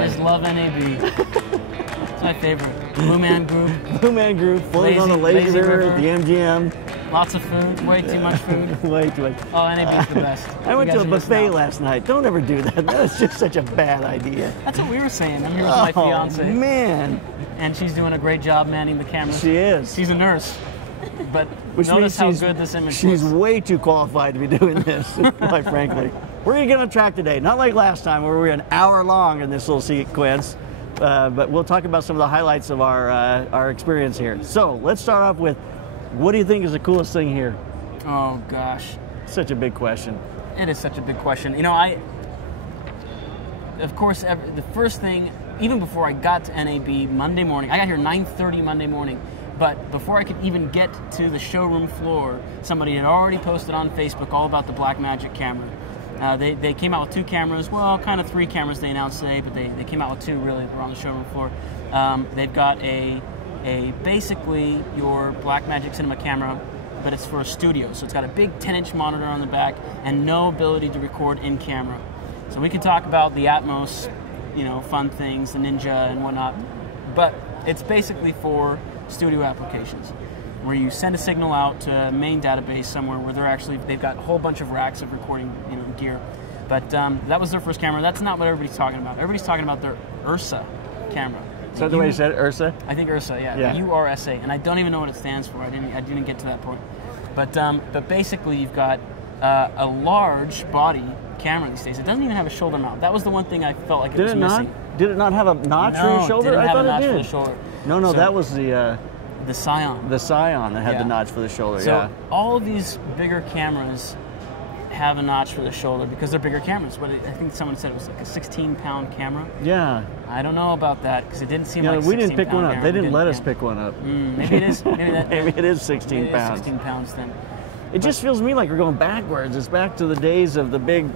exactly. I just love NAB. It's my favorite. Blue Man Group. Blue Man Group, floating on the lazy river, the MGM. Lots of food, way too much food. Way too much. Oh, NAB's the best. I went to a buffet last night. Don't ever do that. That was just such a bad idea. That's what we were saying. I'm here with my fiance. Oh, man. And she's doing a great job manning the cameras. She is. She's a nurse. But Which notice how means good this image she's looks. way too qualified to be doing this, quite frankly. Where are you going to track today? Not like last time where we were an hour long in this little sequence, but we'll talk about some of the highlights of our experience here. So let's start off with, what do you think is the coolest thing here? Oh, gosh. Such a big question. It is such a big question. You know, of course, the first thing, even before I got to NAB Monday morning, I got here 9:30 Monday morning, but before I could even get to the showroom floor, somebody had already posted on Facebook all about the Blackmagic camera. They came out with 2 cameras, well, kind of 3 cameras they announced today, but they came out with 2 really that were on the showroom floor. They've got a basically your Blackmagic cinema camera, but it's for a studio. So it's got a big 10-inch monitor on the back and no ability to record in camera. So we could talk about the Atmos, you know, fun things, the Ninja and whatnot, but it's basically for studio applications where you send a signal out to a main database somewhere where they've got a whole bunch of racks of recording, you know, gear. But that was their first camera. That's not what everybody's talking about. Everybody's talking about their Ursa camera. Is that the way you said it, Ursa? I think Ursa, yeah. URSA, and I don't even know what it stands for. I didn't get to that point. But basically, you've got a large body camera these days. It doesn't even have a shoulder mount. That was the one thing I felt like it was missing. Did it not have a notch for your shoulder? I thought it did. For the shoulder. No, so, that was the Cion. The Cion that had the notch for the shoulder. So all of these bigger cameras have a notch for the shoulder because they're bigger cameras. But I think someone said it was like a 16-pound camera. Yeah. I don't know about that because it didn't seem like a 16-pound we didn't pick one up. They didn't let us pick one up. Maybe it is. Maybe it is 16 pounds. 16 pounds then. It just feels to me like we're going backwards. It's back to the days of the big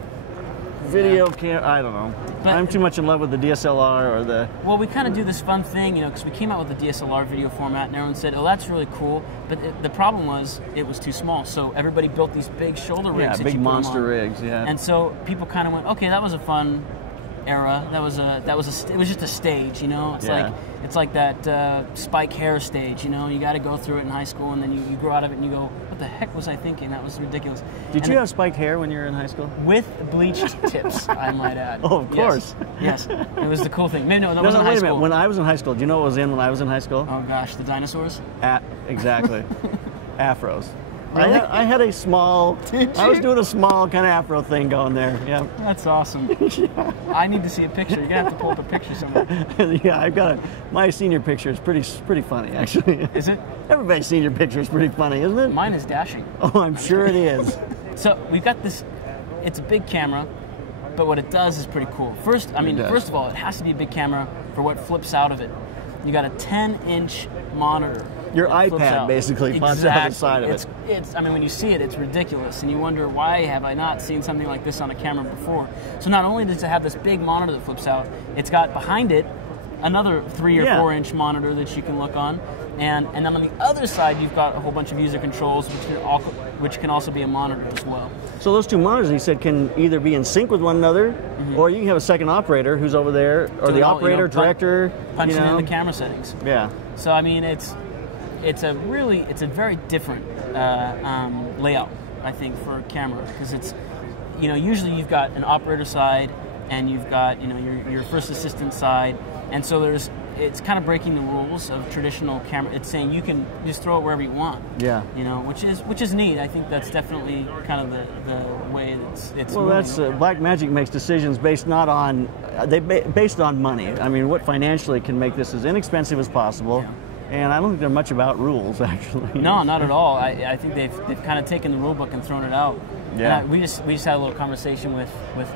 video camera. I don't know. But I'm too much in love with the DSLR or the... Well, we kind of do this fun thing, you know, because we came out with the DSLR video format and everyone said, oh, that's really cool. But the problem was it was too small. So everybody built these big shoulder rigs. Yeah, big monster rigs, yeah. And so people kind of went, okay, that was a fun era. It was just a stage, you know? It's like that Spike hair stage, you know? You got to go through it in high school and then you grow out of it and you go, what the heck was I thinking? That was ridiculous. Did you have spiked hair when you were in high school? With bleached tips, I might add. Oh, of course. Yes. It was the cool thing. Maybe, no, that wasn't wait high a school. minute. When I was in high school, do you know what was in when I was in high school? Oh, gosh, the dinosaurs? Exactly. Afros. Really? I had a small, I was doing a small kind of afro thing going there, yeah. That's awesome. Yeah. I need to see a picture. You're going to have to pull up a picture somewhere. Yeah, I've got my senior picture is pretty funny, actually. Is it? Everybody's senior picture is pretty funny, isn't it? Mine is dashing. Oh, I'm sure it is. So we've got this, it's a big camera, but what it does is pretty cool. First of all, it has to be a big camera for what flips out of it. You got a 10-inch monitor. Your iPad basically pops out the side of it. I mean, when you see it, it's ridiculous, and you wonder, why have I not seen something like this on a camera before? So not only does it have this big monitor that flips out, it's got behind it another 3 or 4-inch monitor that you can look on, and then on the other side, you've got a whole bunch of user controls, which can also be a monitor as well. So those 2 monitors, he said, can either be in sync with one another, or you can have a second operator who's over there, or the operator, director, punching in the camera settings. Yeah. So I mean, it's a very different layout, I think, for a camera, because it's, you know, usually you've got an operator side and you've got, you know, your first assistant side, and so it's kind of breaking the rules of traditional camera. It's saying you can just throw it wherever you want. Yeah. You know, which is neat. I think that's definitely kind of the way it's well, moving. that's Blackmagic makes decisions based not on based on money. I mean, what financially can make this as inexpensive as possible. Yeah. And I don't think they're much about rules, actually. No, not at all. I think they've kind of taken the rule book and thrown it out. Yeah. And we just had a little conversation with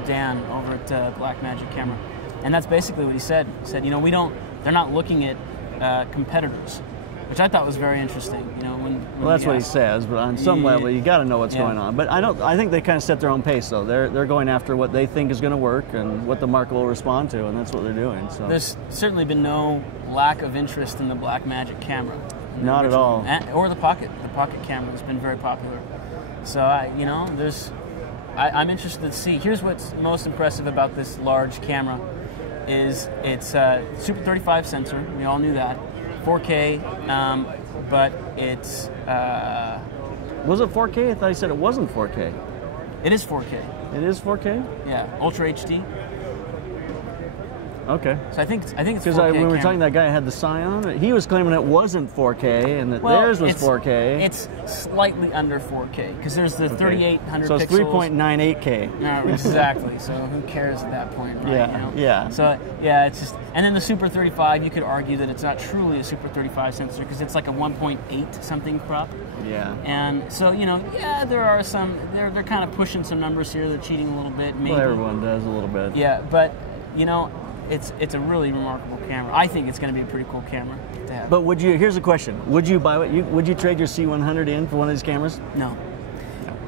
Dan over at Blackmagic Camera, and that's basically what he said. He said, you know, they're not looking at competitors, which I thought was very interesting. You know, when well, that's what he says, but on some level, you got to know what's going on. But I think they kind of set their own pace, though. They're going after what they think is going to work and what the market will respond to, and that's what they're doing. So there's certainly been no lack of interest in the Blackmagic camera. Not at all. Or the Pocket. The Pocket camera has been very popular. So I'm interested to see. Here's what's most impressive about this large camera. is it's a Super 35 sensor. We all knew that. 4K, but it's... was it 4K? I thought you said it wasn't 4K. It is 4K. It is 4K? Yeah, Ultra HD. Okay. So I think it's 4K. Because when we were talking to that guy who had the Cion, he was claiming it wasn't 4K and that theirs was 4K. It's slightly under 4K because there's the 3800 so it's pixels. 3.98K. No, exactly. So who cares at that point, right? Yeah, you know? yeah. So yeah, it's just, and then the Super 35, you could argue that it's not truly a Super 35 sensor because it's like a 1.8 something crop. Yeah. And so, you know, yeah, there are some, they're kind of pushing some numbers here. They're cheating a little bit. Maybe. Well, everyone does a little bit. Yeah, but you know, it's a really remarkable camera. I think it's going to be a pretty cool camera to have. But here's a question. Would you buy it? Would you trade your C100 in for one of these cameras? No,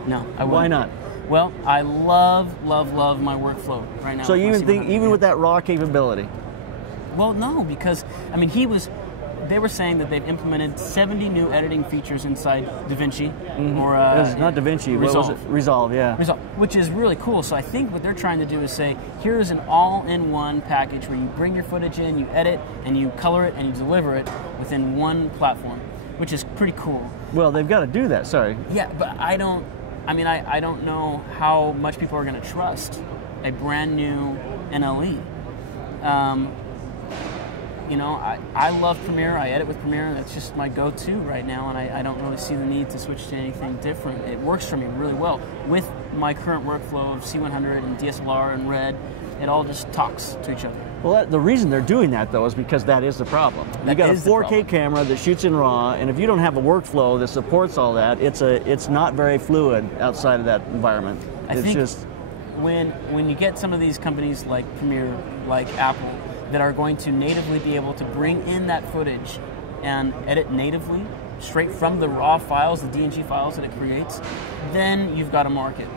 I wouldn't. Why not? Well, I love my workflow right now. So you even with that raw capability? Well, no, because I mean they were saying that they've implemented 70 new editing features inside DaVinci, or it's not DaVinci. Resolve. What was it? Resolve, yeah. Resolve, which is really cool. So I think what they're trying to do is say, here's an all-in-one package where you bring your footage in, you edit, and you color it, and you deliver it within one platform, which is pretty cool. Well, they've got to do that. Sorry. Yeah, but I don't know how much people are going to trust a brand new NLE. You know, I love Premiere. I edit with Premiere. That's just my go-to right now, and I don't really see the need to switch to anything different. It works for me really well. With my current workflow of C100 and DSLR and Red, it all just talks to each other. Well, the reason they're doing that, though, is because that is the problem. You got a 4K camera that shoots in RAW, and if you don't have a workflow that supports all that, it's not very fluid outside of that environment. I think when you get some of these companies like Premiere, like Apple, that are going to natively be able to bring in that footage and edit natively straight from the raw files, the DNG files that it creates, then you've got a market.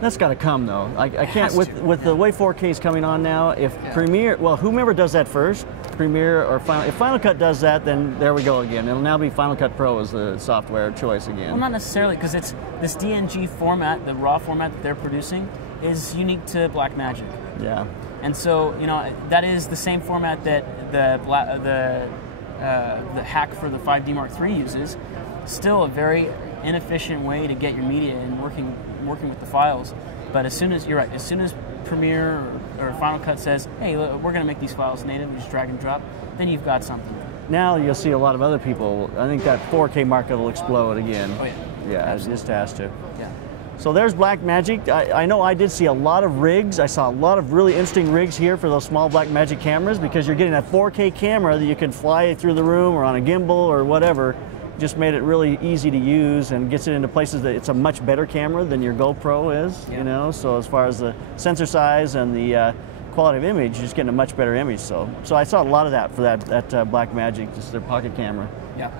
That's got to come, though. I can't, with the way 4K is coming on now, if Premiere, well, whomever does that first, Premiere or Final, if Final Cut does that, then there we go again. It'll now be Final Cut Pro as the software choice again. Well, not necessarily, because it's this DNG format, the raw format that they're producing, is unique to Blackmagic. Yeah. And so, you know, that is the same format that the hack for the 5D Mark III uses. Still a very inefficient way to get your media and working with the files. But as soon as, you're right, as soon as Premiere or Final Cut says, hey, look, we're going to make these files native, just drag and drop, then you've got something. Now you'll see a lot of other people. I think that 4K market will explode again. Oh, yeah. Yeah, absolutely. it just has to. Yeah. So there's Blackmagic. I know I did see a lot of rigs. I saw a lot of really interesting rigs here for those small Blackmagic cameras because you're getting a 4K camera that you can fly through the room or on a gimbal or whatever. Just made it really easy to use and gets it into places that it's a much better camera than your GoPro is, you know. So as far as the sensor size and the quality of image, you're just getting a much better image. So I saw a lot of that for that Blackmagic, just their pocket camera. Yeah.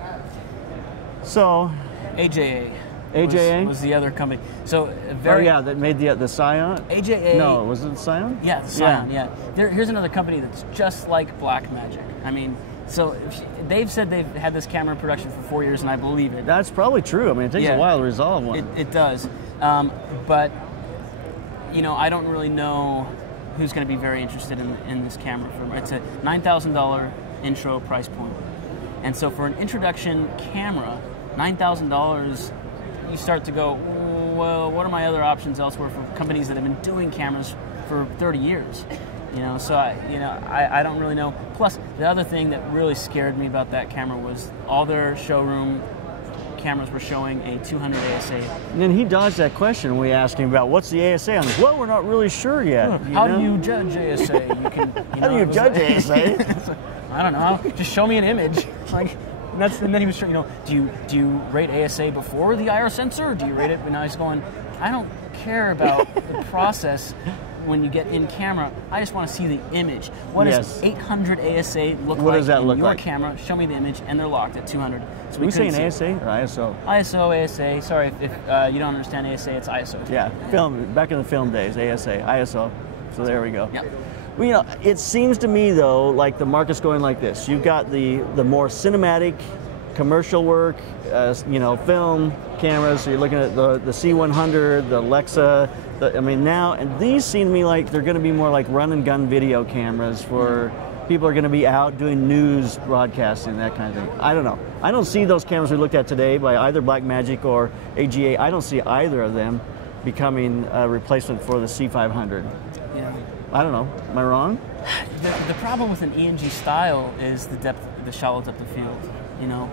So AJA. AJA was the other company. So that made the Cion. AJA. No, was it the Cion? Yeah, the Cion. Yeah. Here's another company that's just like Blackmagic. I mean, so they've said they've had this camera in production for 4 years, and I believe it. That's probably true. I mean, it takes a while to resolve one. It does, but you know, I don't really know who's going to be very interested in this camera. It's a $9,000 intro price point, and so for an introduction camera, $9,000. You start to go, well, what are my other options elsewhere for companies that have been doing cameras for 30 years? You know, so I don't really know. Plus, the other thing that really scared me about that camera was all their showroom cameras were showing a 200 ASA. And then he dodged that question when we asked him about what's the ASA. I'm like, well, we're not really sure yet. How do you judge ASA? How do you judge ASA? I don't know. Just show me an image. And then he was saying, you know, do you rate ASA before the IR sensor, or do you rate it? And I was going, I don't care about the process when you get in camera. I just want to see the image. What does 800 ASA look like? What does that look like? Your camera, show me the image, and they're locked at 200. So we saying ASA or ISO? ISO, ASA. Sorry if you don't understand ASA, it's ISO. Yeah, back in the film days, ASA, ISO. So there we go. Yeah. Well, you know, it seems to me though like the market's going like this. You've got the more cinematic commercial work, you know, film cameras. So you're looking at the C100, the Alexa. I mean now, and these seem to me like they're going to be more like run and gun video cameras for people are going to be out doing news broadcasting, that kind of thing. I don't know. I don't see those cameras we looked at today by either Blackmagic or AGA. I don't see either of them becoming a replacement for the C500. Yeah. I don't know. Am I wrong? The problem with an ENG style is the depth, the shallow depth of field. You know,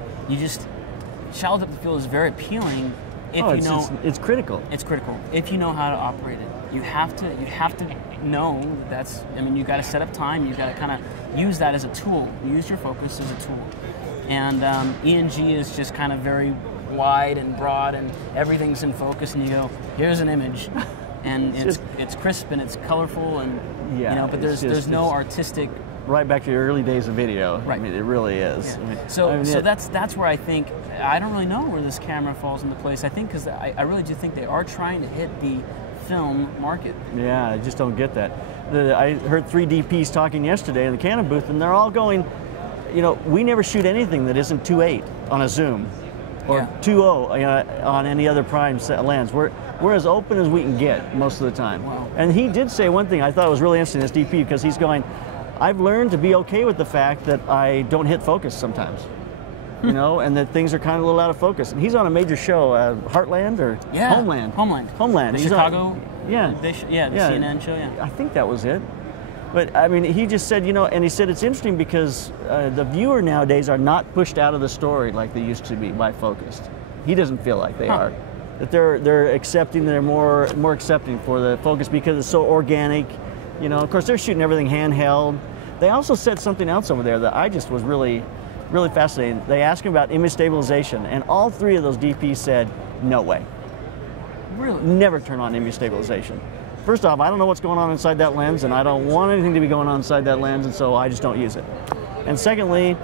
shallow depth of field is very appealing if you know. It's critical. It's critical if you know how to operate it. You have to know that's. I mean, you got to set up time. You got to kind of use that as a tool. Use your focus as a tool. And ENG is just kind of very wide and broad, and everything's in focus. And you go, here's an image, and it's crisp and it's colorful, and yeah, you know. But there's no artistic. Right back to the early days of video. Right. I mean, it really is. Yeah. I mean, so that's where I think I don't really know where this camera falls into place. I think because I really do think they are trying to hit the film market. Yeah, I just don't get that. I heard 3 DPs talking yesterday in the Canon booth, and they're all going, you know, we never shoot anything that isn't 2.8 on a zoom, or 2.0 on any other prime lens. We're as open as we can get most of the time. Wow. And he did say one thing I thought was really interesting, this DP, because he's going, I've learned to be okay with the fact that I don't hit focus sometimes. You know, and that things are kind of a little out of focus. And he's on a major show, Heartland or Homeland? Homeland. The He's Chicago. On, yeah. The CNN show. Yeah. I think that was it. But I mean, he just said, you know, and he said it's interesting because the viewer nowadays are not pushed out of the story like they used to be by focus. He doesn't feel like they are. That they're accepting, they're more accepting for the focus because it's so organic. You know, of course, they're shooting everything handheld. They also said something else over there that I just was really fascinating. They asked him about image stabilization, and all 3 of those DPs said, no way. Really? Never turn on image stabilization. First off, I don't know what's going on inside that lens, and I don't want anything to be going on inside that lens, and so I just don't use it. And secondly,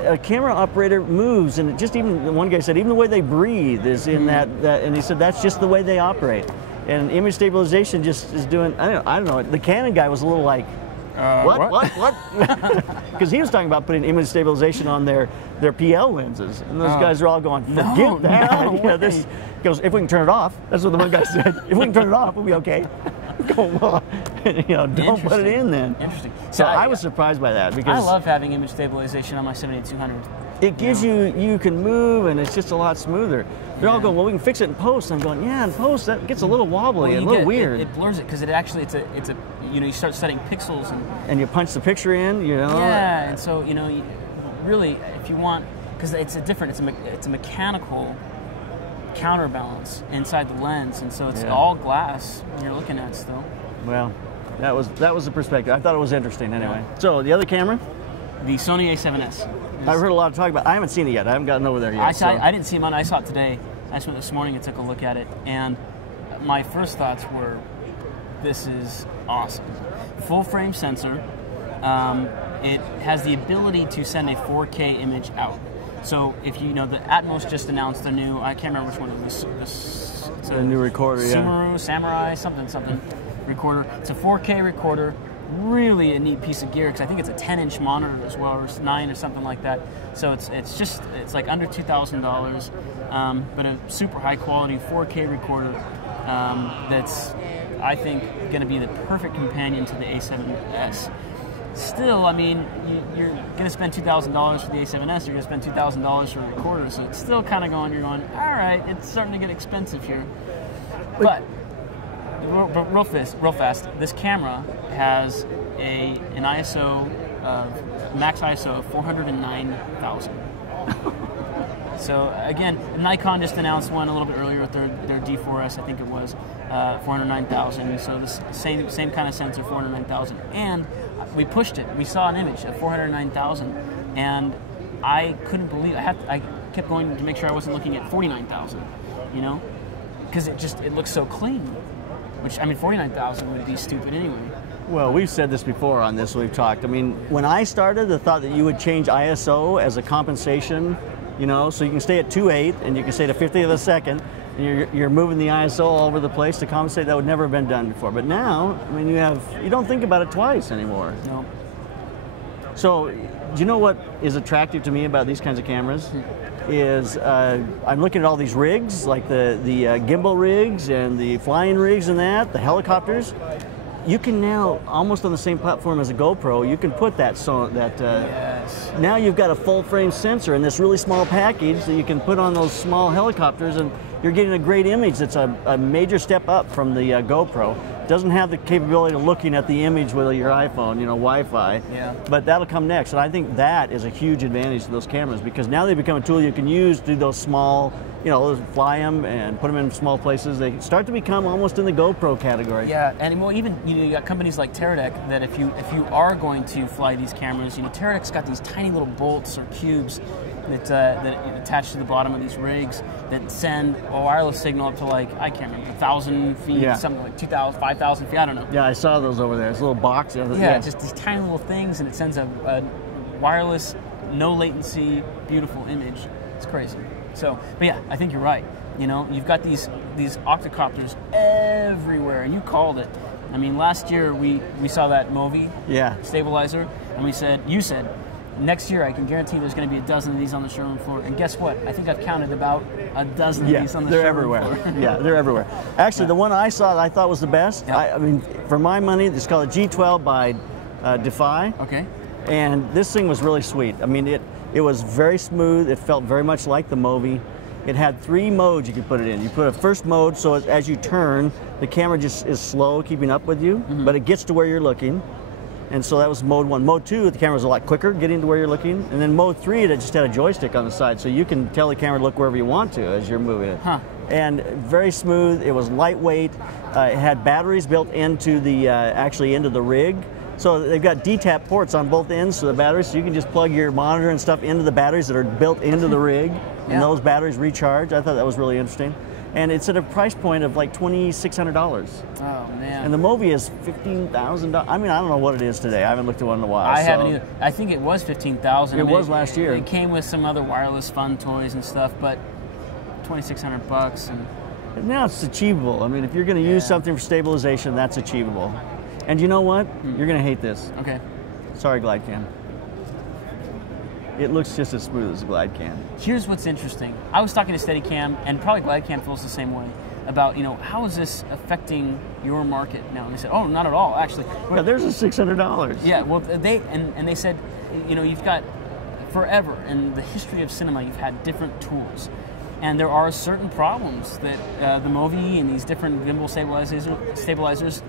a camera operator moves, and just even, one guy said, even the way they breathe is in that, and he said that's just the way they operate. And image stabilization just is doing, I don't know, the Canon guy was a little like, what? Because he was talking about putting image stabilization on their PL lenses, and those guys are all going, forget that. No yeah, this goes, if we can turn it off. That's what the one guy said. If we can turn it off, we'll be okay. Go, well, you know, don't put it in then. Interesting. So I was surprised by that because I love having image stabilization on my 7200. It gives you can move, and it's just a lot smoother. They're all going, well, we can fix it in post. And I'm going, yeah, in post that gets a little wobbly and a little weird. It blurs it because it's a you know, you start setting pixels and you punch the picture in, you know. Yeah, and so you know, really, if you want, because it's a mechanical counterbalance inside the lens, and so it's all glass you're looking at still. Well, that was the perspective. I thought it was interesting anyway. Yeah. So the other camera, the Sony A7S. I've heard a lot of talk about. I haven't seen it yet. I haven't gotten over there yet. I didn't see it. I saw it today. I just went this morning and took a look at it, and my first thoughts were, this is awesome. Full frame sensor. It has the ability to send a 4K image out. So if you know, the Atmos just announced the new, I can't remember which one it was. It's a new recorder, Samurai, something recorder. It's a 4K recorder. Really a neat piece of gear because I think it's a 10-inch monitor as well, or 9 or something like that. So it's like under $2,000, but a super high quality 4K recorder that's, I think, going to be the perfect companion to the A7S. Still, I mean, you're going to spend $2,000 for the A7S, you're going to spend $2,000 for a recorder, so it's still kind of you're going, all right, it's starting to get expensive here. But real fast, this camera has an ISO of, max ISO of 409,000. So again, Nikon just announced one a little bit earlier with their D4S, I think it was, 409,000. So the same kind of sensor, 409,000. And we pushed it. We saw an image of 409,000, and I couldn't believe it. I kept going to make sure I wasn't looking at 49,000. You know, because it looks so clean. Which, I mean, 49,000 would be stupid anyway. Well, we've said this before on this. We've talked. I mean, when I started, the thought that you would change ISO as a compensation. You know, so you can stay at 2.8 and you can stay at a 50th of a second, and you're moving the ISO all over the place to compensate. That would never have been done before. But now, I mean, you don't think about it twice anymore. No. So, do you know what is attractive to me about these kinds of cameras? Is I'm looking at all these rigs, like the gimbal rigs and the flying rigs and that, the helicopters. You can now, almost on the same platform as a GoPro, you can put that, Yes. now you've got a full frame sensor in this really small package that you can put on those small helicopters, and you're getting a great image that's a major step up from the GoPro. Doesn't have the capability of looking at the image with your iPhone, you know, Wi-Fi. Yeah. But that'll come next, and I think that is a huge advantage to those cameras, because now they become a tool you can use to do those small, you know, fly them and put them in small places. They start to become almost in the GoPro category. Yeah, and well, even you got companies like Teradek that if you are going to fly these cameras, you know, Teradek's got these tiny little bolts or cubes that attach to the bottom of these rigs that send a wireless signal up to, like, I can't remember, 1,000 feet, Yeah. something like 2,000, 5,000 feet, I don't know. Yeah, I saw those over there. It's a little box. Yeah, just these tiny little things, and it sends a wireless, no latency, beautiful image. It's crazy. So, but yeah, I think you're right. You know, you've got these octocopters everywhere, and you called it. I mean, last year we saw that Movi stabilizer, and you said, next year I can guarantee there's going to be a dozen of these on the showroom floor. And guess what? I think I've counted about a dozen of these on the showroom floor. They're everywhere. Yeah, they're everywhere. Actually, the one I saw that I thought was the best, I mean, for my money, it's called a G12 by Defy. Okay. And this thing was really sweet. I mean, it was very smooth. It felt very much like the Movi. It had 3 modes you could put it in. You put a first mode, so as you turn, the camera just is slow keeping up with you, but it gets to where you're looking. And so that was mode 1. Mode 2, the camera's a lot quicker getting to where you're looking. And then mode 3, it just had a joystick on the side, so you can tell the camera to look wherever you want to as you're moving it. Huh. And very smooth. It was lightweight. It had batteries built into the actually into the rig. So they've got D-tap ports on both ends for the batteries, so you can just plug your monitor and stuff into the batteries that are built into the rig, and those batteries recharge. I thought that was really interesting. And it's at a price point of like $2,600. Oh, man. And the Movi is $15,000. I mean, I don't know what it is today. I haven't looked at one in a while. I haven't either. I think it was $15,000. It was last year. It came with some other wireless fun toys and stuff, but $2,600 and now it's achievable. I mean, if you're going to use something for stabilization, that's achievable. And you know what? You're going to hate this. Okay. Sorry, GlideCam. It looks just as smooth as a GlideCam. Here's what's interesting. I was talking to Steadicam, and probably GlideCam feels the same way, about, you know, how is this affecting your market now? And they said, oh, not at all, actually. Yeah, there's a $600. Yeah, well, they said, you know, you've got forever in the history of cinema, you've had different tools. And there are certain problems that the Movi and these different gimbal stabilizers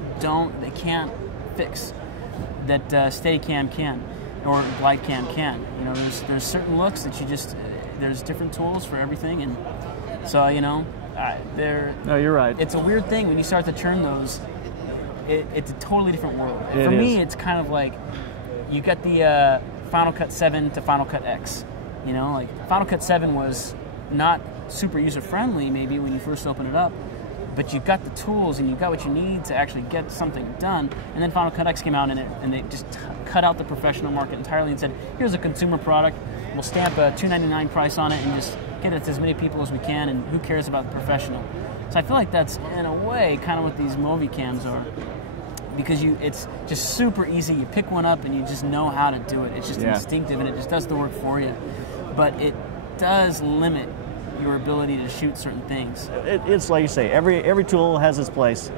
they can't fix, that Steadicam can, or GlideCam can. You know, there's certain looks that you just, there's different tools for everything, and so, you know, No, you're right. It's a weird thing when you start to turn those. It's a totally different world. For me, it's kind of like you got the Final Cut 7 to Final Cut X. You know, like Final Cut 7 was not super user-friendly maybe when you first open it up, but you've got the tools and you've got what you need to actually get something done. And then Final Cut X came out and they just cut out the professional market entirely and said, here's a consumer product, we'll stamp a $299 price on it and just get it to as many people as we can, and who cares about the professional. So I feel like that's, in a way, kind of what these Movi cams are, because it's just super easy. You pick one up and you just know how to do it. It's just instinctive and it just does the work for you. But it does limit your ability to shoot certain things. It's like you say, every tool has its place,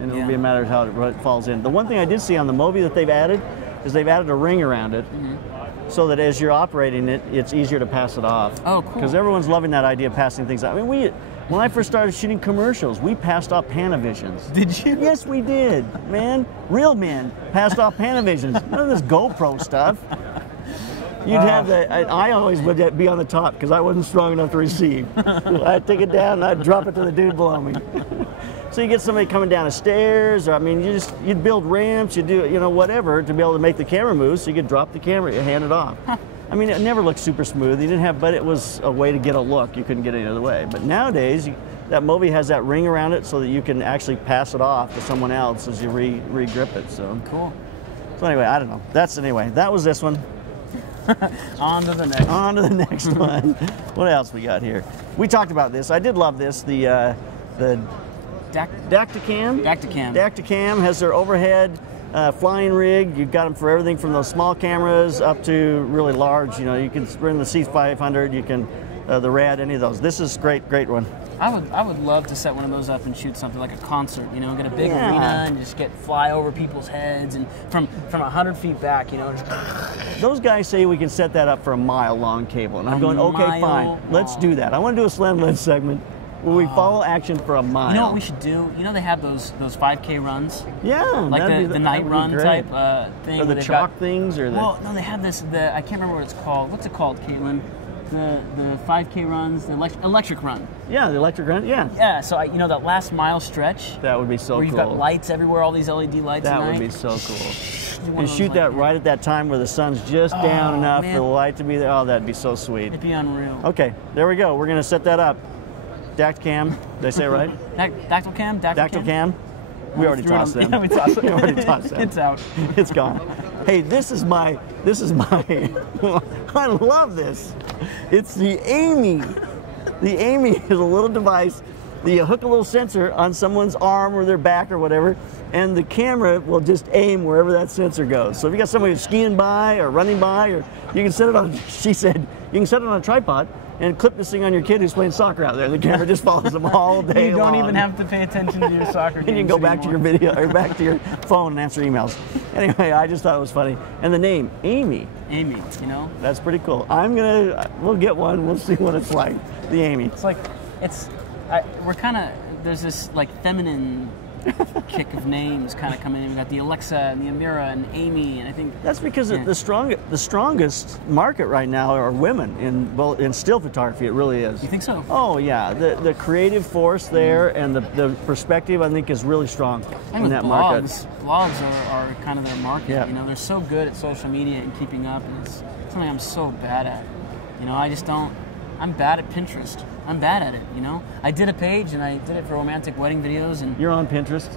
and it'll be a matter of how it falls in. The one thing I did see on the Movi that they've added is they've added a ring around it, so that as you're operating it, it's easier to pass it off. Oh, cool. Because everyone's loving that idea of passing things out. I mean, when I first started shooting commercials, we passed off Panavisions. Did you? Yes, we did, man. Real men passed off Panavisions. None of this GoPro stuff. You'd have I always would be on the top because I wasn't strong enough to receive. I'd take it down and I'd drop it to the dude below me. So you get somebody coming down the stairs, or I mean, you'd build ramps, you do, you know, whatever to be able to make the camera move, so you could drop the camera, you hand it off. I mean, it never looked super smooth. You didn't have, but it was a way to get a look. You couldn't get any other way. But nowadays, that Movi has that ring around it so that you can actually pass it off to someone else as you re-grip it. So cool. So anyway, I don't know. That was this one. On to the next. On to the next one. What else we got here? We talked about this. I did love this. The Dactylcam. Dactylcam. Dactylcam has their overhead flying rig. You've got them for everything from those small cameras up to really large. You know, you can bring the C500, you can the Red, any of those. This is great one. I would love to set one of those up and shoot something like a concert, you know, get a big arena and just fly over people's heads and from 100 feet back, you know. Those guys say we can set that up for a mile-long cable, and I'm going, okay, fine, let's do that. I want to do a slam lens segment where we follow action for a mile. You know what we should do? You know they have those 5K runs? Yeah. Like the night run type thing. Or the chalk things? Or well, no, they have this, I can't remember what it's called. What's it called, Caitlin? The 5K runs, the electric run. Yeah, the electric run, yeah. Yeah, so you know that last mile stretch? That would be so cool. Where you've got lights everywhere, all these LED lights That would be so cool. And shoot that right at that time where the sun's just down enough for the light to be there. Oh, that'd be so sweet. It'd be unreal. Okay, there we go. We're going to set that up. Dactylcam, did I say it right? Dactylcam? Dactylcam? We already tossed them. Yeah, we tossed them. We already tossed them. It's out. It's gone. Hey, this is my, I love this. It's the Amy. The Amy is a little device that you hook a little sensor on someone's arm or their back or whatever, and the camera will just aim wherever that sensor goes. So if you got somebody who's skiing by or running by, or you can set it on, she said, you can set it on a tripod and clip this thing on your kid who's playing soccer out there. And the camera just follows them all day long. You don't even have to pay attention to your soccer games. And you can go back to your video or back to your phone and answer emails. Anyway, I just thought it was funny. And the name, Amy. Amy, you know? That's pretty cool. We'll get one. We'll see what it's like. The Amy. It's like, we're kind of, there's this like feminine kick of names kind of coming in. We got the Alexa and the Amira and Amy, and I think that's because the strongest market right now are women in still photography. It really is. You think so? Oh yeah, the creative force there and the perspective I think is really strong in that market. Blogs are kind of their market. Yeah. You know, they're so good at social media and keeping up, and it's something I'm so bad at. You know, I just don't. I'm bad at Pinterest. I'm bad at it, you know? I did a page, and I did it for romantic wedding videos, and... You're on Pinterest?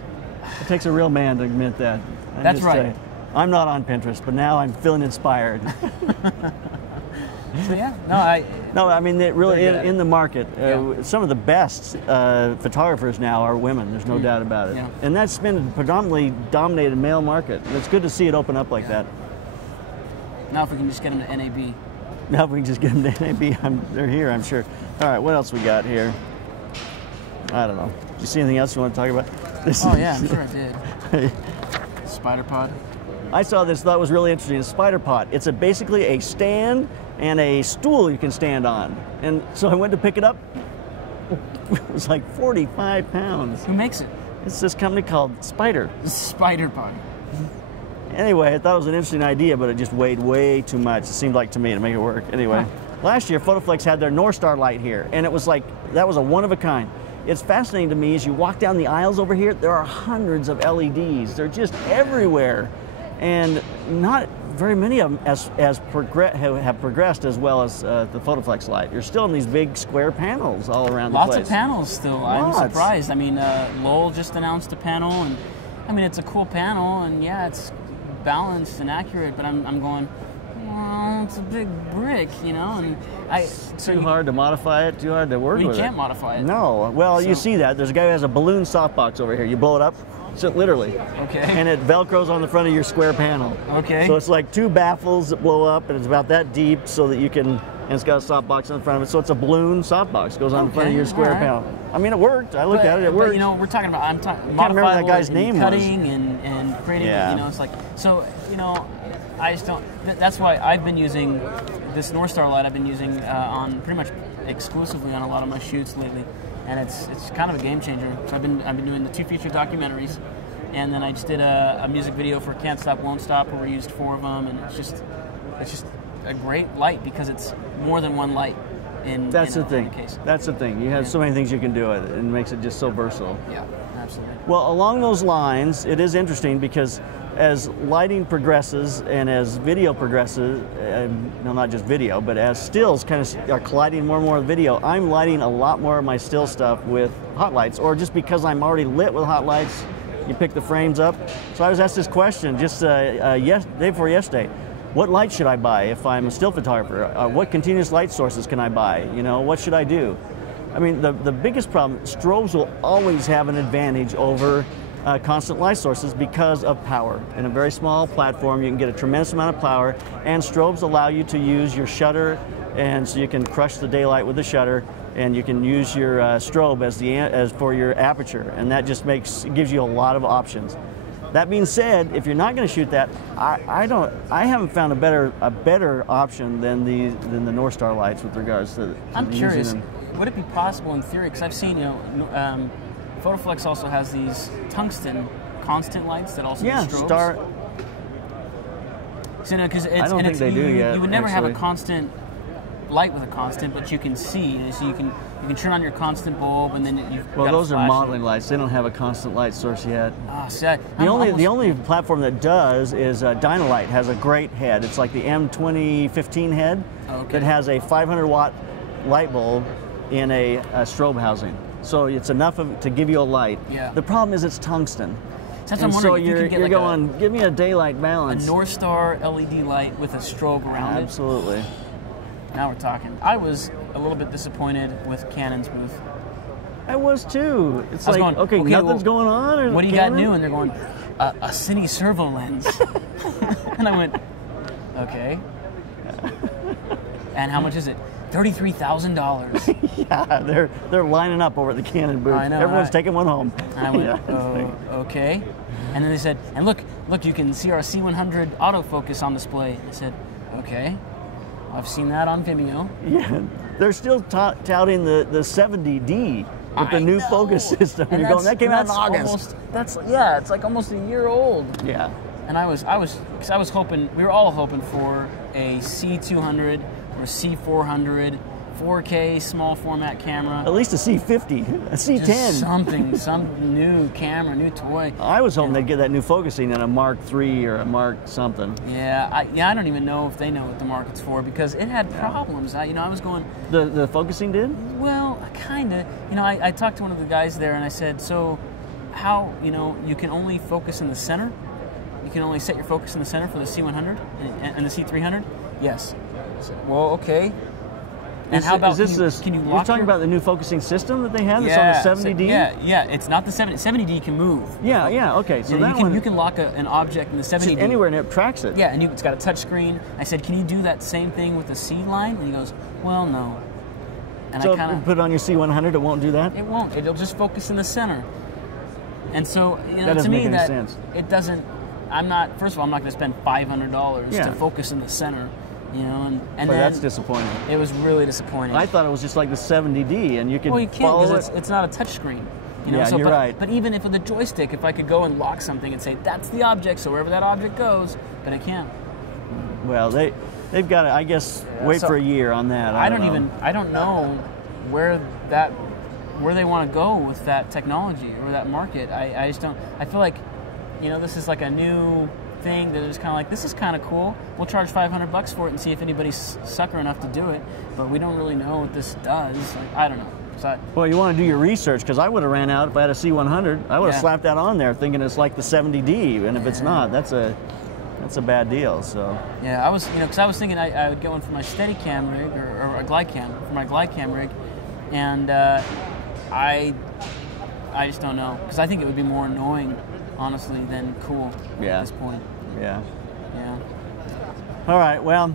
It takes a real man to admit that. That's right. I'm not on Pinterest, but now I'm feeling inspired. So yeah, no, I mean, it really, in the market, some of the best photographers now are women, there's no doubt about it. Yeah. And that's been a predominantly dominated male market. And it's good to see it open up like that. Now if we can just get them to NAB. Now if we can just get them to NAB, they're here, I'm sure. All right, what else we got here? I don't know. Do you see anything else you want to talk about? Yeah, I'm sure I did. Spider pod. I saw this, thought it was really interesting. A spider pod. It's basically a stand and a stool you can stand on. And so I went to pick it up. It was like 45 pounds. Who makes it? It's this company called Spider. Spider pod. Anyway, I thought it was an interesting idea, but it just weighed way too much. It seemed like to me to make it work. Anyway, last year Photoflex had their North Star light here, and it was like, that was a one of a kind. It's fascinating to me as you walk down the aisles over here, there are hundreds of LEDs. They're just everywhere. And not very many of them have progressed as well as the Photoflex light. You're still in these big square panels all around the place. Lots of panels still. Lots. I'm surprised. I mean, Lowell just announced a panel, and I mean, it's a cool panel, and yeah, it's balanced and accurate, but I'm going, well, it's a big brick, you know, and too hard to modify it, too hard to work with it. You can't modify it. No. Well, you see that. There's a guy who has a balloon softbox over here. You blow it up, so literally. Okay. And it Velcros on the front of your square panel. Okay. So it's like two baffles that blow up, and it's about that deep so that you can, and it's got a softbox on the front of it, so it's a balloon softbox. Goes on the front of your square panel. I mean, it worked. I looked at it. It worked. But, you know, we're talking about, I can't remember what that guy's name was. Cutting and creating, you know, it's like, so, you know, I just don't, that's why I've been using this North Star light. I've been using on pretty much exclusively on a lot of my shoots lately, and it's kind of a game changer. So I've been doing the 2 feature documentaries, and then I just did a music video for Can't Stop Won't Stop where we used 4 of them, and it's just a great light because it's more than one light. That's the thing. That's the thing. You have so many things you can do with it. It makes it just so versatile. Yeah, absolutely. Well, along those lines, it is interesting because as lighting progresses and as video progresses, no, not just video, but as stills kind of are colliding more and more with video, I'm lighting a lot more of my still stuff with hot lights, or just because I'm already lit with hot lights, you pick the frames up. So I was asked this question just day before yesterday. What light should I buy if I'm a still photographer? What continuous light sources can I buy? You know, what should I do? I mean, the biggest problem, strobes will always have an advantage over constant light sources because of power. In a very small platform, you can get a tremendous amount of power, and strobes allow you to use your shutter, and so you can crush the daylight with the shutter, and you can use your strobe as for your aperture, and that just gives you a lot of options. That being said, if you're not going to shoot that, I haven't found a better option than the North Star lights with regards to. I'm curious, would it be possible in theory? Because I've seen, Photoflex also has these tungsten constant lights that also do strobes. So, I don't think they do yet. You would never have a constant light with a constant, but you can see. So you can turn on your constant bulb, and then you've got those are modeling lights. They don't have a constant light source yet. Oh, the only platform that does is Dynalite has a great head. It's like the M2015 head that has a 500 watt light bulb in a strobe housing. So it's enough to give you a light. Yeah. The problem is it's tungsten. So you're going, give me a daylight balance. A North Star LED light with a strobe around it. Absolutely. Now we're talking. I was a little bit disappointed with Canon's booth. I was too. It's like, okay, nothing's going on? Or what do you got new? And they're going, a Cine servo lens. And I went, okay. And how much is it? $33,000. Yeah, they're lining up over at the Canon booth. I know. Everyone's taking one home. And I went, okay. And then they said, and look, you can see our C100 autofocus on display. I said, okay. I've seen that on Vimeo. Yeah, they're still touting the 70D with the new focus system. And you're going, that came out in August. It's like almost a year old. Yeah. And I was hoping, we were all hoping for a C200 or C400, 4K small format camera. At least a C50, a C10. Just some new camera, new toy. I was hoping they'd get that new focusing in a Mark III or a Mark something. Yeah, I don't even know if they know what the market's for because it had problems. I was going. The focusing did? Well, kind of. I talked to one of the guys there and I said, so how, you can only focus in the center? You can only set your focus in the center for the C100 and the C300? Yes. I said, well, okay. And how about, can you lock you're talking about the new focusing system that they have that's on the 70D? Yeah, it's not the 70D can move. Yeah, okay. So you can lock an object in the 70D. Anywhere and it tracks it. Yeah, and it's got a touch screen. I said, can you do that same thing with the C line? And he goes, well, no. And so if you put it on your C100, it won't do that? It won't. It'll just focus in the center. And so, to me, that sense. It doesn't, first of all, I'm not going to spend $500 to focus in the center. And then that's disappointing. It was really disappointing. I thought it was just like the 70D, and you could you can't because it's not a touch screen. You're right. But even if with a joystick, if I could go and lock something and say that's the object, so wherever that object goes, but I can't. Well, they've got to, I guess, wait for a year on that. I don't know where they want to go with that technology or that market. I just don't. I feel like, this is like a new thing that is kind of like, this is kind of cool. We'll charge $500 for it and see if anybody's sucker enough to do it, but we don't really know what this does. I don't know. Well, you want to do your research, because I would have ran out if I had a C100. I would have slapped that on there thinking it's like the 70D, and if it's not, that's a bad deal. So yeah, I was thinking I would get one for my Steadicam rig or a GlideCam for my GlideCam rig, and I just don't know, because I think it would be more annoying, honestly, than cool at this point. Yeah. Yeah. All right, well,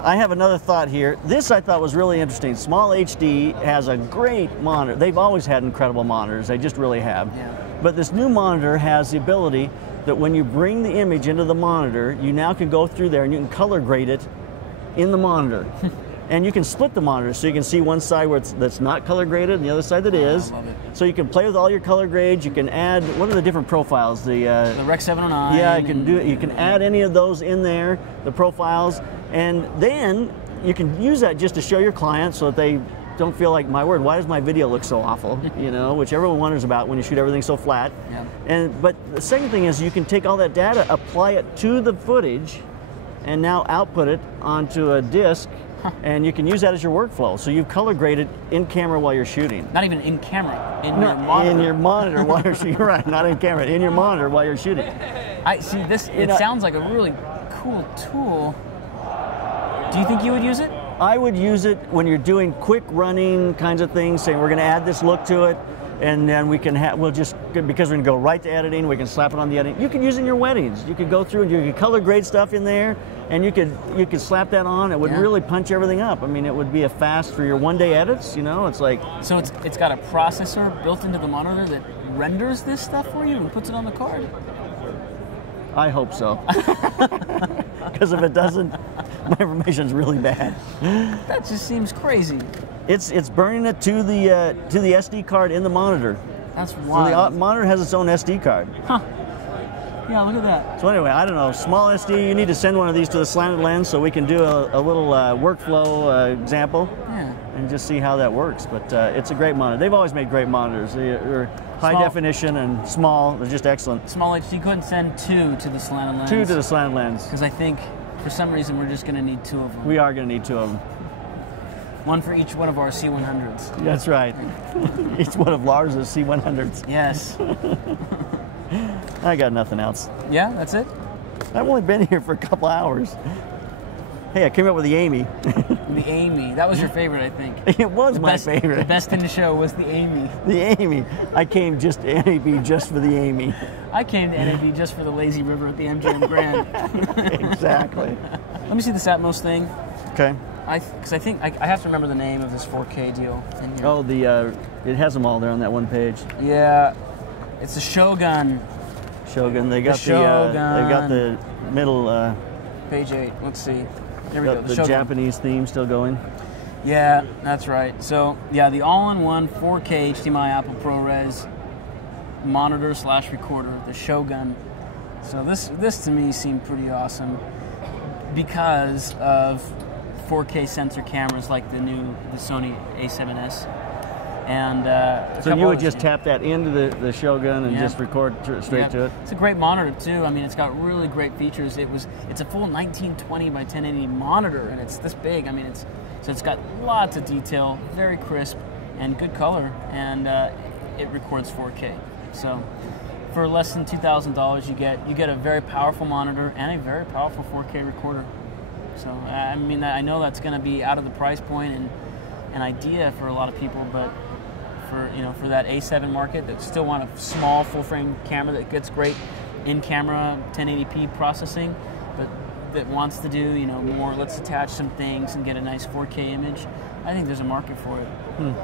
I have another thought here. This I thought was really interesting. SmallHD has a great monitor. They've always had incredible monitors. They just really have. Yeah. But this new monitor has the ability that when you bring the image into the monitor, you now can go through there and you can color grade it in the monitor. And you can split the monitor, so you can see one side that's not color graded and the other side that is. I love it. So you can play with all your color grades. You can add, what are the different profiles? The Rec 709. Yeah, you can do it. You can add any of those in there, the profiles, and then you can use that just to show your clients so that they don't feel like, my word, why does my video look so awful? Which everyone wonders about when you shoot everything so flat. Yeah. But the second thing is you can take all that data, apply it to the footage, and now output it onto a disc. And you can use that as your workflow. So you've color graded in camera while you're shooting. Not even in camera, your monitor. In your monitor while you're shooting. Right, not in camera, in your monitor while you're shooting. I see this. It sounds like a really cool tool. Do you think you would use it? I would use it when you're doing quick running kinds of things, saying we're going to add this look to it. and then we can we'll just, because we're gonna go right to editing, we can slap it on the editing. You can use it in your weddings. You could go through and you could color grade stuff in there, and you could slap that on. It would really punch everything up. I mean, it would be a fast for your one-day edits. You know, it's like. So it's got a processor built into the monitor that renders this stuff for you and puts it on the card. I hope so. Because if it doesn't, my information's really bad. That just seems crazy. It's burning it to the SD card in the monitor. That's wild. So the monitor has its own SD card. Huh. Yeah, look at that. So anyway, I don't know. SmallHD, you need to send one of these to the Slanted lens so we can do a little workflow example. Yeah. And just see how that works. But it's a great monitor. They've always made great monitors. They're high definition and small. They're just excellent. SmallHD, go ahead and send 2 to the Slanted lens. 2 to the Slanted lens. Because I think for some reason we're just going to need 2 of them. We are going to need 2 of them. 1 for each one of our C100s. That's right. Each one of Lars's C100s. Yes. I got nothing else. Yeah, that's it? I've only been here for a couple hours. Hey, I came up with the Amy. The Amy. That was your favorite, I think. It was my favorite. The best in the show was the Amy. The Amy. I came just to NAB just for the Amy. I came to NAB just for the lazy river at the MGM Grand. Exactly. Let me see this Atmos thing. Okay. Because I think I have to remember the name of this 4K deal in here. Oh, it has them all there on that one page. Yeah, it's a Shogun. Shogun. They got Shogun. They've got the middle. Page 8. Let's see. There we go. The Japanese theme still going. Yeah, that's right. So yeah, the all-in-one 4K HDMI Apple ProRes monitor / recorder, the Shogun. So this to me seemed pretty awesome because of 4K sensor cameras like the Sony A7S. And so you would just tap that into the Shogun and just record straight to it? It's a great monitor too. I mean, it's got really great features. It's a full 1920 by 1080 monitor, and it's this big. I mean, it's got lots of detail, very crisp, and good color, and it records 4K. So for less than $2,000, you get a very powerful monitor and a very powerful 4K recorder. So I mean, I know that's going to be out of the price point and an idea for a lot of people, but for that A7 market that still want a small full-frame camera that gets great in-camera 1080p processing, but that wants to do more. Let's attach some things and get a nice 4K image. I think there's a market for it.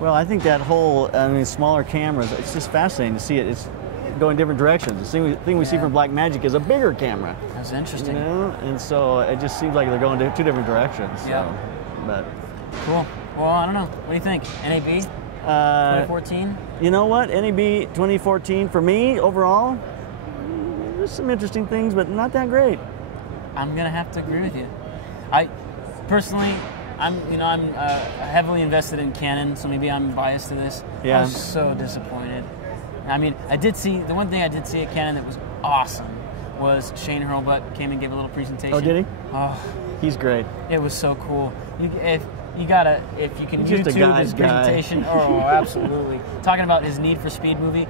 Well, I think that whole smaller cameras. It's just fascinating to see it. It's going different directions. The thing we see from Blackmagic is a bigger camera. That's interesting. And so it just seems like they're going 2 different directions. Yeah. So, but cool. Well, I don't know. What do you think? NAB 2014? You know what? NAB 2014 for me overall, there's some interesting things, but not that great. I'm gonna have to agree with you. I personally, I'm heavily invested in Canon, so maybe I'm biased to this. Yeah. I was so disappointed. I mean, the one thing I did see at Canon that was awesome was Shane Hurlbut came and gave a little presentation. Oh, did he? Oh, he's great. It was so cool. If you can He's just YouTube his presentation. Oh, absolutely. Talking about his Need for Speed movie.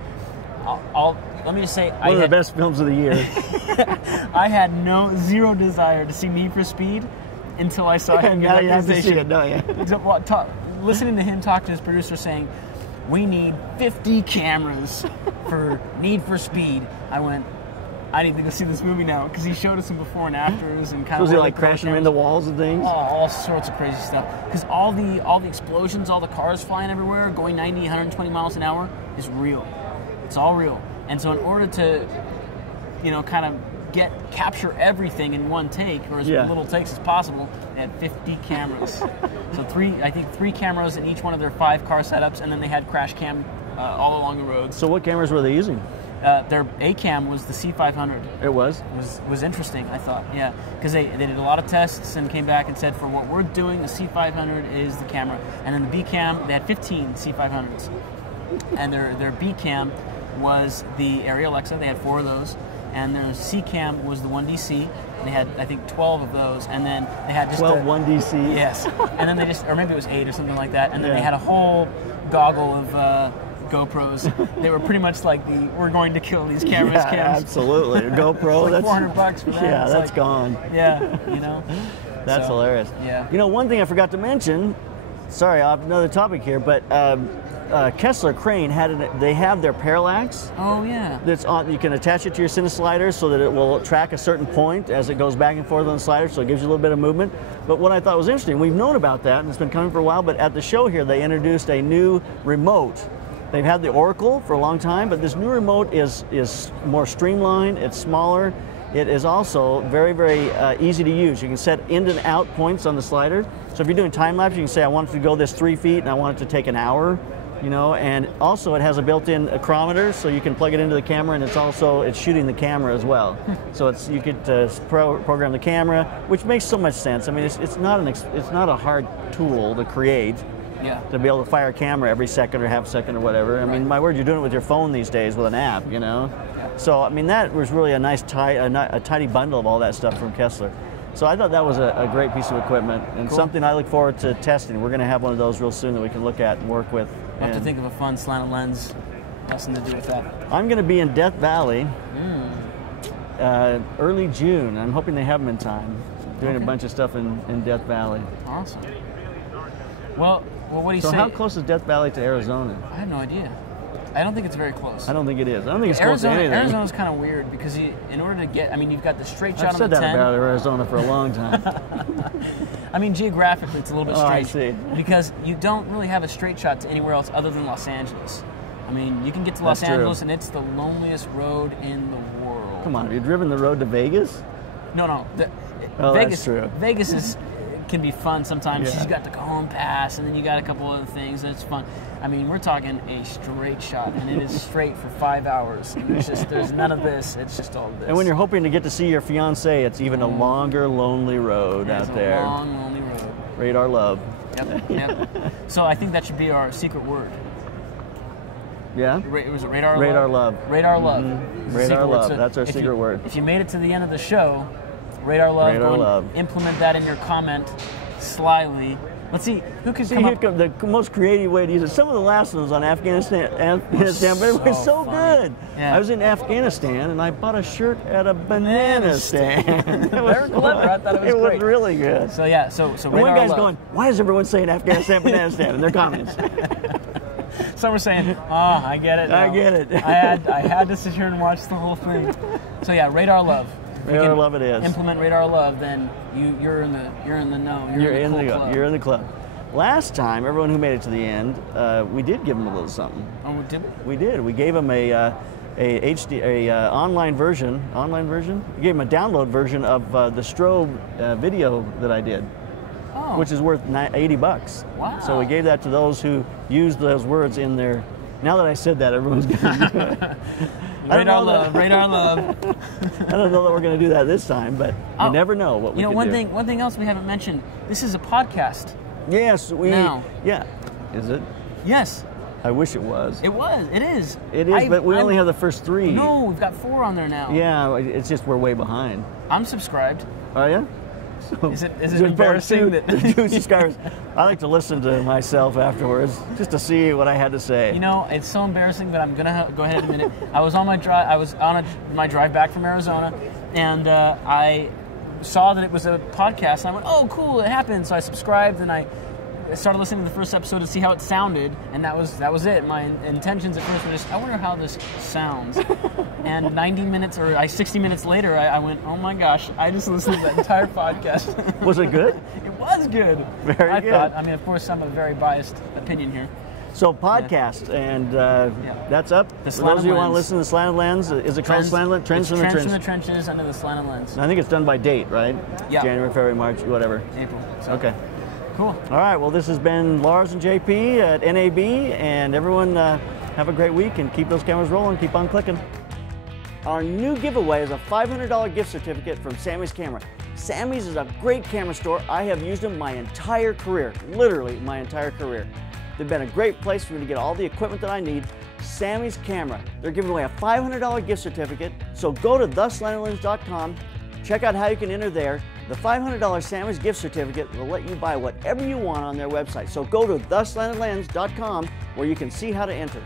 Let me just say, one of the best films of the year. I had zero desire to see Need for Speed until I saw him give that presentation. Now you have to see it, don't you? Listening to him talk to his producer saying, "We need 50 cameras for Need for Speed." I need to go see this movie now because he showed us some before and afters and kind of. Was he like crashing them into walls and things? Oh, all sorts of crazy stuff. Because all the explosions, all the cars flying everywhere, going 90, 120 miles an hour is real. It's all real. And so in order to, kind of capture everything in one take or as little takes as possible, they had 50 cameras. So 3 cameras in each one of their 5 car setups, and then they had crash cam all along the roads. So what cameras were they using? Their A-cam was the C500. It was? It was interesting, I thought, yeah. Because they did a lot of tests and came back and said, for what we're doing, the C500 is the camera. And then the B-cam, they had 15 C500s. And their B-cam was the Arri Alexa. They had 4 of those. And their C-cam was the 1DC. They had, I think, 12 of those. And then they had just 12 1DC? Yes. And then or maybe it was 8 or something like that. And then they had a whole goggle of GoPros. They were pretty much like we're going to kill these cameras. Cams. Absolutely. A GoPro. It's like $400 for that. Yeah, that's gone. Yeah, That's hilarious. Yeah. One thing I forgot to mention. Sorry, I have another topic here, but Kessler crane they have their parallax. Oh yeah. That's on. You can attach it to your cine slider so that it will track a certain point as it goes back and forth on the slider, so it gives you a little bit of movement. But what I thought was interesting, we've known about that and it's been coming for a while, but at the show here they introduced a new remote. They've had the Oracle for a long time, but this new remote is more streamlined, it's smaller. It is also very, very easy to use. You can set in and out points on the slider. So if you're doing time lapse, you can say, I want it to go this 3 feet and I want it to take an hour, you know, and also it has a built-in chronometer, so you can plug it into the camera, and it's shooting the camera as well. So you could program the camera, which makes so much sense. I mean, it's not a hard tool to create. Yeah. To be able to fire a camera every second or half second or whatever. I mean, my word, you're doing it with your phone these days with an app, you know? Yeah. So, I mean, that was really a nice, a tidy bundle of all that stuff from Kessler. So I thought that was a great piece of equipment and something I look forward to testing. We're going to have one of those real soon that we can look at and work with. I'll have to think of a fun slanted lens, nothing to do with that. I'm going to be in Death Valley early June. I'm hoping they have them in time. Doing a bunch of stuff in Death Valley. Awesome. Well, what do you say? So how close is Death Valley to Arizona? I have no idea. I don't think it's very close. I don't think it is. I don't think it's close to anything. Arizona's kind of weird because in order to get, I mean, you've got the straight shot on the 10. I've said that about Arizona for a long time. I mean, geographically, it's a little bit strange. I see. Because you don't really have a straight shot to anywhere else other than Los Angeles. I mean, you can get to Los Angeles and it's the loneliest road in the world. Come on, have you driven the road to Vegas? No. Vegas, that's true. Vegas can be fun sometimes. Yeah. You got the Cajon Pass, and then you got a couple other things, and it's fun. I mean, we're talking a straight shot, and it is straight for 5 hours. There's none of this. It's just all this. And when you're hoping to get to see your fiancée, it's even a longer, lonely road out there. It's a long, lonely road. Radar love. Yep. So I think that should be our secret word. Yeah? Was it radar love? Radar love. Radar love. Mm-hmm. Radar love. So that's our secret word. If you made it to the end of the show, radar love. Radar love. Implement that in your comment slyly. Let's see who can come up. The most creative way to use it. Some of the last ones on Afghanistan, but it was so good. Yeah. I was in Afghanistan and I bought a shirt at a banana stand. Very clever. I thought it was great. It was really good. So yeah, so radar one guy's love. going, why is everyone saying Afghanistan, banana stand in their comments? Some were saying, I get it now. I get it. I had to sit here and watch the whole thing. So yeah, radar love. Radar love it is. Implement radar love, then you're in the know. You're in the club. Last time, everyone who made it to the end, we did give them a little something. Oh, did we? We did. We gave them a online version. Online version. We gave them a download version of the strobe video that I did. Oh. Which is worth $80. Wow. So we gave that to those who used those words in their. Now that I said that, everyone's going to do it. Radar love. I don't know that we're going to do that this time, but you never know what we can do. One thing else we haven't mentioned. This is a podcast. Yes, now. Yeah. Is it? Yes. I wish it was. It was. It is. It is, but we only have the first 3. No, we've got 4 on there now. Yeah, it's just we're way behind. I'm subscribed. Oh yeah. So, is it embarrassing that 2 subscribers? I like to listen to myself afterwards just to see what I had to say. You know, it's so embarrassing, but I'm gonna go ahead and admit it. I was on my drive back from Arizona, and I saw that it was a podcast, and I went, "Oh, cool! It happened." So I subscribed, and I started listening to the first episode to see how it sounded, and that was it. My intentions at first were just, I wonder how this sounds. And 60 minutes later, I went, oh my gosh, I just listened to that entire podcast. Was it good? It was good. Very good. I mean, of course, I'm a very biased opinion here. So podcast, and that's up. For those of you who want to listen to the Slanted Lens, is it called Slanted Lens? Trends from the Trenches under the Slanted Lens. I think it's done by date, right? Yeah. January, February, March, whatever. April. So. Okay. Cool. All right, well, this has been Lars and JP at NAB, and everyone have a great week and keep those cameras rolling, keep on clicking. Our new giveaway is a $500 gift certificate from Samy's Camera. Samy's is a great camera store. I have used them my entire career, literally my entire career. They've been a great place for me to get all the equipment that I need. Samy's Camera. They're giving away a $500 gift certificate, so go to theslantedlens.com, check out how you can enter there. The $500 Samy's gift certificate will let you buy whatever you want on their website. So go to theslantedlens.com where you can see how to enter.